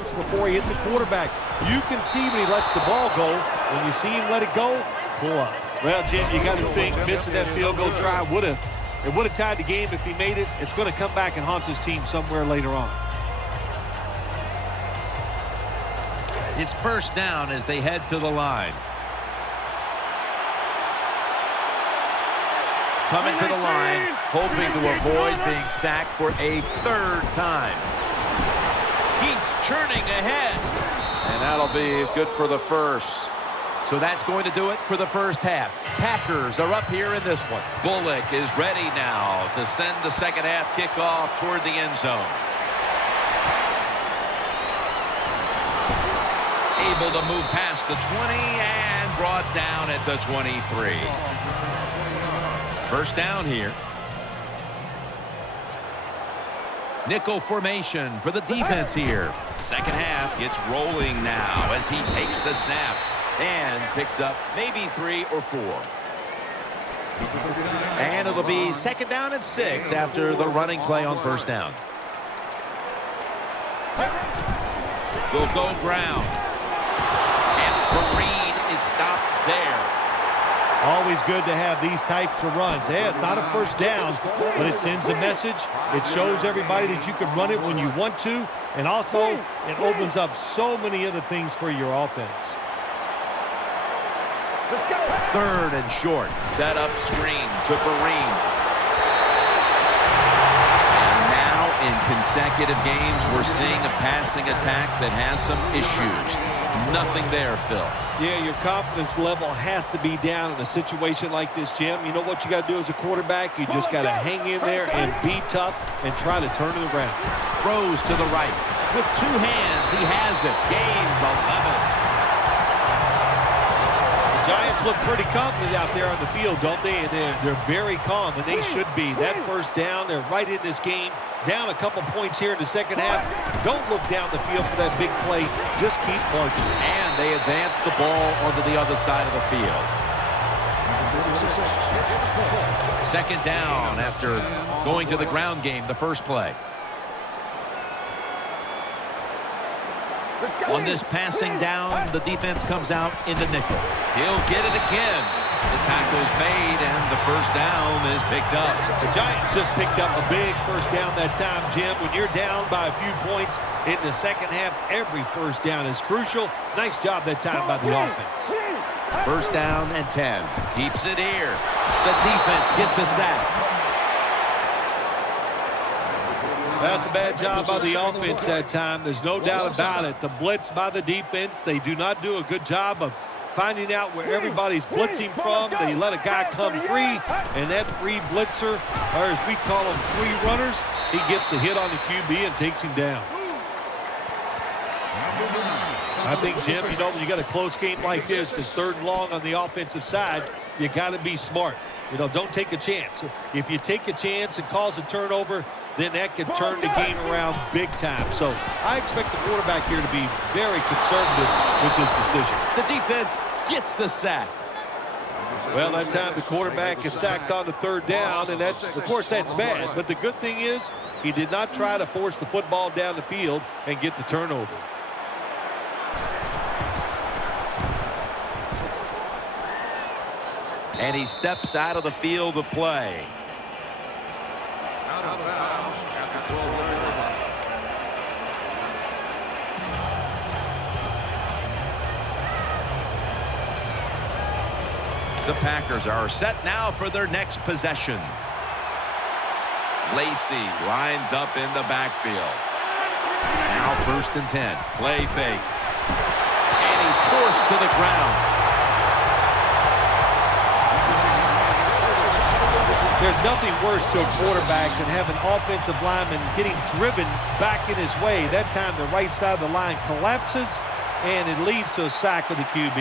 steps before he hit the quarterback. You can see when he lets the ball go. When you see him let it go, pull up. Well, Jim, you got to think missing that field goal try would have tied the game if he made it. It's going to come back and haunt this team somewhere later on. It's first down as they head to the line. Coming to the line, hoping to avoid being sacked for a third time. Keeps churning ahead. And that'll be good for the first. So that's going to do it for the first half. Packers are up here in this one. Bullock is ready now to send the second half kickoff toward the end zone. Able to move past the 20 and brought down at the 23. First down here. Nickel formation for the defense here. Second half gets rolling now as he takes the snap and picks up maybe 3 or 4. And it'll be second down and 6 after the running play on first down. Will go ground. And Perrine is stopped there. Always good to have these types of runs. Yeah, it's not a first down, but it sends a message. It shows everybody that you can run it when you want to, and also it opens up so many other things for your offense. Let's go. Third and short. Set up screen to Perrine. And now in consecutive games, we're seeing a passing attack that has some issues. Nothing there, Phil. Yeah, your confidence level has to be down in a situation like this, Jim. You know what you got to do as a quarterback? You just got to hang in there and be tough and try to turn it around. Throws to the right. With 2 hands, he has it. Gains 11. Giants look pretty confident out there on the field, don't they? And they're very calm, and they should be. That first down, they're right in this game. Down a couple points here in the second half. Don't look down the field for that big play. Just keep marching. And they advance the ball onto the other side of the field. Second down after going to the ground game the first play. On this passing down, the defense comes out in the nickel. He'll get it again. The tackle's made, and the first down is picked up. The Giants just picked up a big first down that time, Jim. When you're down by a few points in the second half, every first down is crucial. Nice job that time by the offense. First down and 10. Keeps it here. The defense gets a sack. That's a bad job by the offense that time. There's no doubt about it. The blitz by the defense, they do not do a good job of finding out where everybody's blitzing from. They let a guy come free, and that free blitzer, or as we call them, free runners, he gets the hit on the QB and takes him down. I think, Jim, you know, when you got a close game like this, it's third and long on the offensive side, you got to be smart. You know, don't take a chance. If you take a chance and cause a turnover, then that can turn the game around big time. So I expect the quarterback here to be very conservative with his decision. The defense gets the sack. Well, that time the quarterback is sacked on the third down, and that's, of course, that's bad. But the good thing is he did not try to force the football down the field and get the turnover. And he steps out of the field of play. Out of bounds at the 12-yard line. The Packers are set now for their next possession. Lacey lines up in the backfield. Now first and 10. Play fake. And he's forced to the ground. There's nothing worse to a quarterback than having an offensive lineman getting driven back in his way. That time the right side of the line collapses, and it leads to a sack of the QB.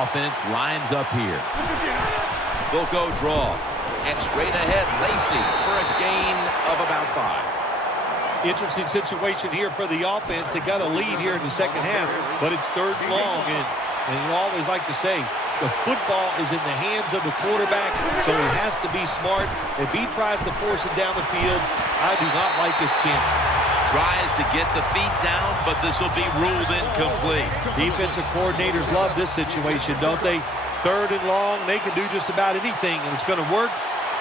Offense lines up here. They'll go draw. And straight ahead, Lacey for a gain of about 5. Interesting situation here for the offense. They got a lead here in the second half, but it's third and long, and you always like to say, the football is in the hands of the quarterback, so he has to be smart. If he tries to force it down the field, I do not like his chances. Tries to get the feet down, but this will be ruled incomplete. Defensive coordinators love this situation, don't they? 3rd and long, they can do just about anything, and it's going to work,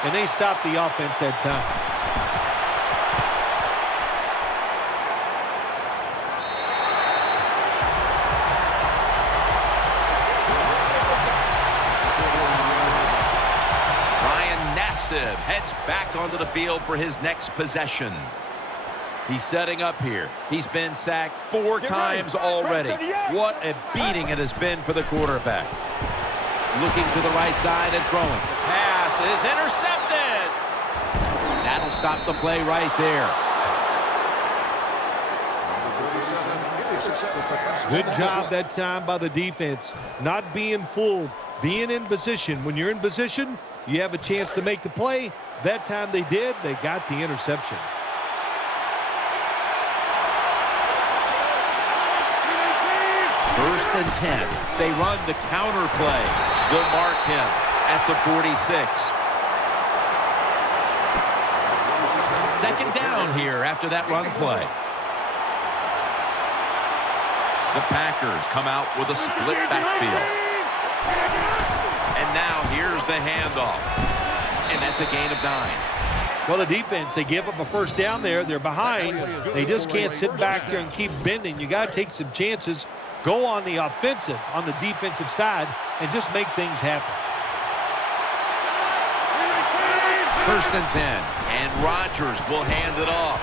and they stop the offense that time. Heads back onto the field for his next possession. He's setting up here. He's been sacked 4 times already. What a beating it has been for the quarterback. Looking to the right side and throwing. Pass is intercepted. That'll stop the play right there. Good job that time by the defense. Not being fooled, being in position. When you're in position, you have a chance to make the play. That time they did. They got the interception. First and 10. They run the counter play. They'll mark him at the 46. Second down here after that run play. The Packers come out with a split backfield. And now here's the handoff. And that's a gain of 9. Well, the defense, they give up a first down there. They're behind. They just can't sit back there and keep bending. You got to take some chances. Go on the offensive, on the defensive side, and just make things happen. First and 10. And Rodgers will hand it off.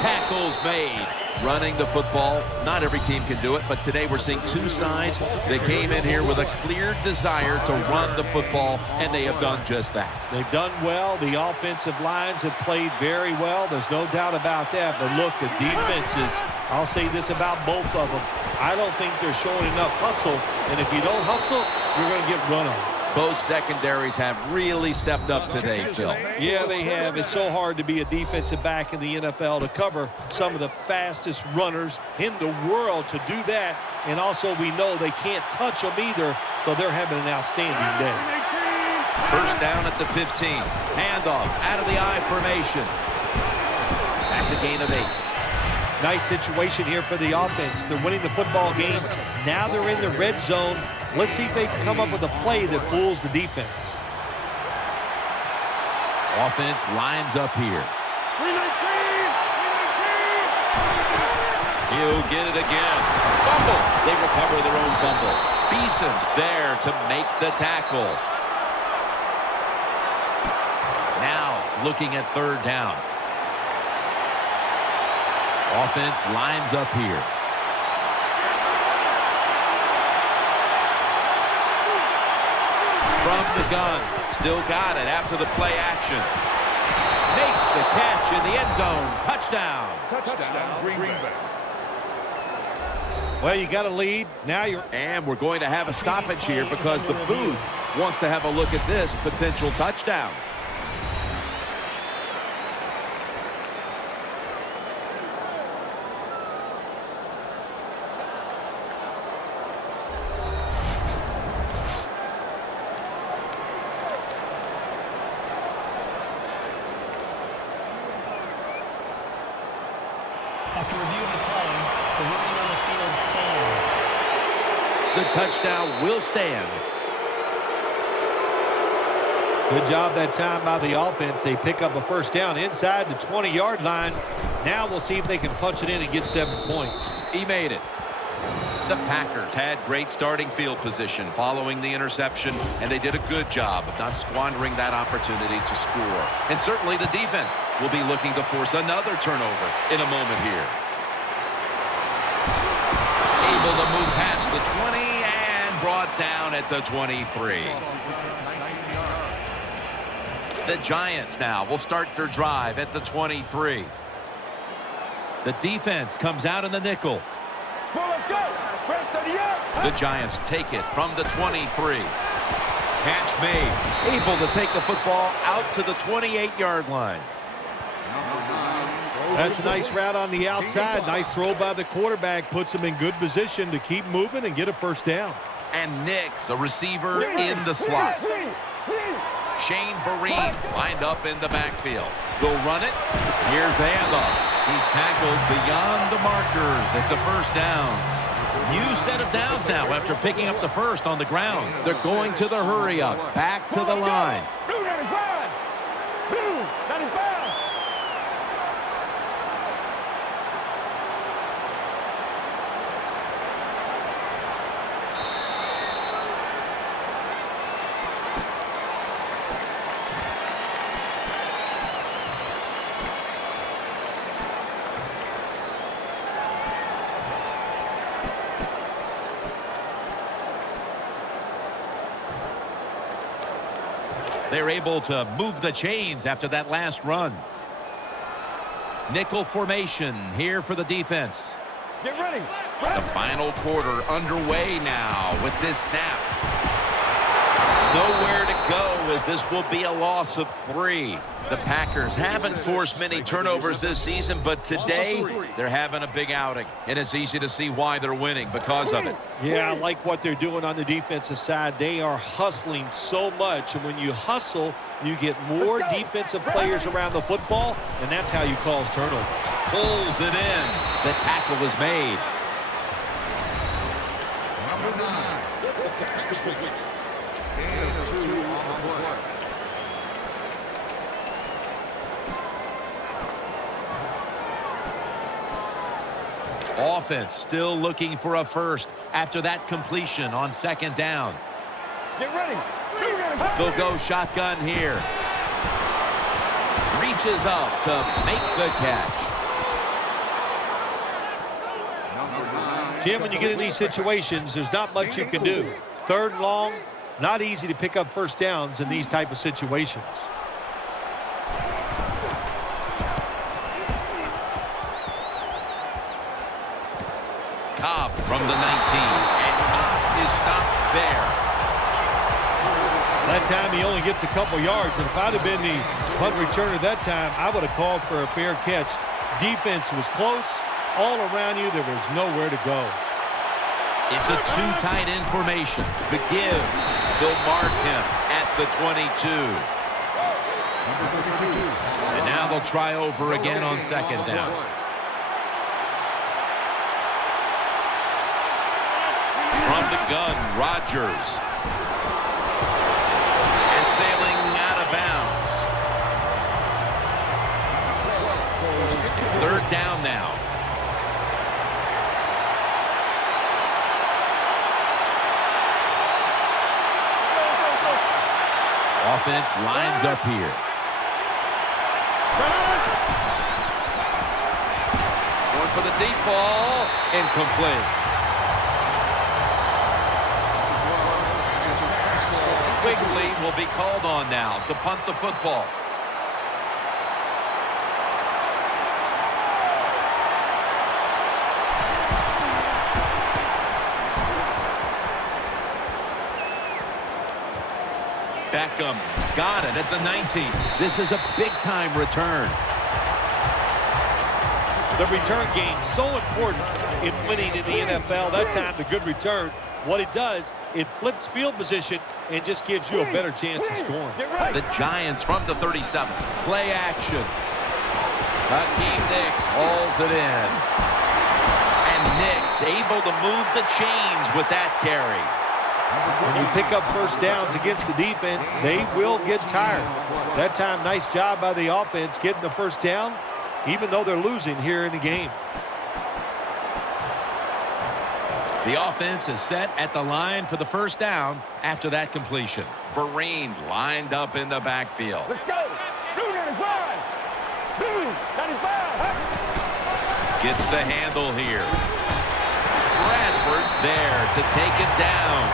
Tackles made. Running the football, not every team can do it, but today we're seeing 2 sides that came in here with a clear desire to run the football, and they have done just that. They've done well. The offensive lines have played very well. There's no doubt about that. But look, the defenses, I'll say this about both of them. I don't think they're showing enough hustle, and if you don't hustle, you're going to get run on. Both secondaries have really stepped up today, Phil. Yeah, they have. It's so hard to be a defensive back in the NFL to cover some of the fastest runners in the world to do that. And also we know they can't touch them either, so they're having an outstanding day. First down at the 15. Handoff out of the I formation. That's a gain of 8. Nice situation here for the offense. They're winning the football game. Now they're in the red zone. Let's see if they can come up with a play that fools the defense. Offense lines up here. He'll get it again. Fumble. They recover their own fumble. Beeson's there to make the tackle. Now looking at 3rd down. Offense lines up here. From the gun. Still got it after the play action. Makes the catch in the end zone. Touchdown. Touchdown, Green Bay. Well, you got a lead. Now you're... And we're going to have a stoppage here because the booth wants to have a look at this potential touchdown. After review of the play, the ruling on the field stands. The touchdown will stand. Good job that time by the offense. They pick up a first down inside the 20-yard line. Now we'll see if they can punch it in and get 7 points. He made it. The Packers had great starting field position following the interception, and they did a good job of not squandering that opportunity to score. And certainly the defense will be looking to force another turnover in a moment here. Able to move past the 20 and brought down at the 23. The Giants now will start their drive at the 23. The defense comes out in the nickel. The Giants take it from the 23. Catch made. Able to take the football out to the 28-yard line. That's a nice route on the outside. Nice throw by the quarterback. Puts him in good position to keep moving and get a first down. And Nix, a receiver in the slot. Shane Vereen lined up in the backfield. They'll run it. Here's the handoff. He's tackled beyond the markers. It's a first down. New set of downs now after picking up the first on the ground. They're going to the hurry up. Back to the line. They're able to move the chains after that last run. Nickel formation here for the defense. Get ready. The final quarter underway now with this snap. Nowhere to go as this will be a loss of 3. The Packers haven't forced many turnovers this season, but today they're having a big outing. And it's easy to see why they're winning because of it. Yeah, I like what they're doing on the defensive side. They are hustling so much, and when you hustle, you get more defensive players around the football, and that's how you cause turnovers. Pulls it in. The tackle is made. Offense still looking for a first after that completion on second down. Get ready. They'll go shotgun here. Reaches up to make the catch. Jim, when you get in these situations, there's not much you can do. 3rd and long, not easy to pick up first downs in these type of situations. Cobb from the 19, and Cobb is stopped there. That time he only gets a couple yards, and if I'd have been the punt returner that time, I would have called for a fair catch. Defense was close. All around you, there was nowhere to go. It's a 2 tight end formation. The give. They'll mark him at the 22. And now they'll try over again on second down. From the gun, Rodgers. And sailing out of bounds. 3rd down now. Offense lines up here. Going for the deep ball. Incomplete. Quigley will be called on now to punt the football. Beckham's got it at the 19. This is a big-time return. The return game so important in winning in the NFL. That time, the good return. What it does, it flips field position and just gives you a better chance of scoring. The Giants from the 37. Play action. Hakeem Nicks hauls it in. And Nicks able to move the chains with that carry. When you pick up first downs against the defense, they will get tired. That time, nice job by the offense getting the first down, even though they're losing here in the game. The offense is set at the line for the first down after that completion. Vereen lined up in the backfield. Let's go. 295. 295. Gets the handle here. Bradford's there to take it down.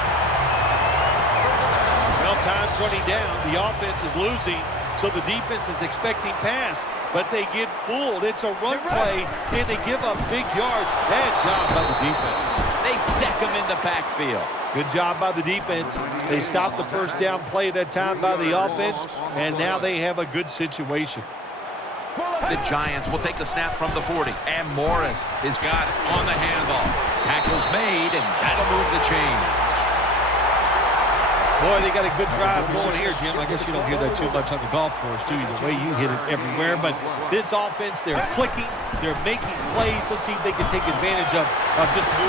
Well, time's running down. The offense is losing, so the defense is expecting pass, but they get fooled. It's a run play, and they give up big yards. Bad job by the defense. They deck him in the backfield. Good job by the defense. They stopped the first down play that time by the offense, and now they have a good situation. The Giants will take the snap from the 40, and Morris has got it on the handoff. Tackle's made, and that'll move the chains. Boy, they got a good drive going here, Jim. I guess you don't hear that too much on the golf course, too. Either way, you hit it everywhere. But this offense, they're clicking. They're making plays. Let's see if they can take advantage of just moving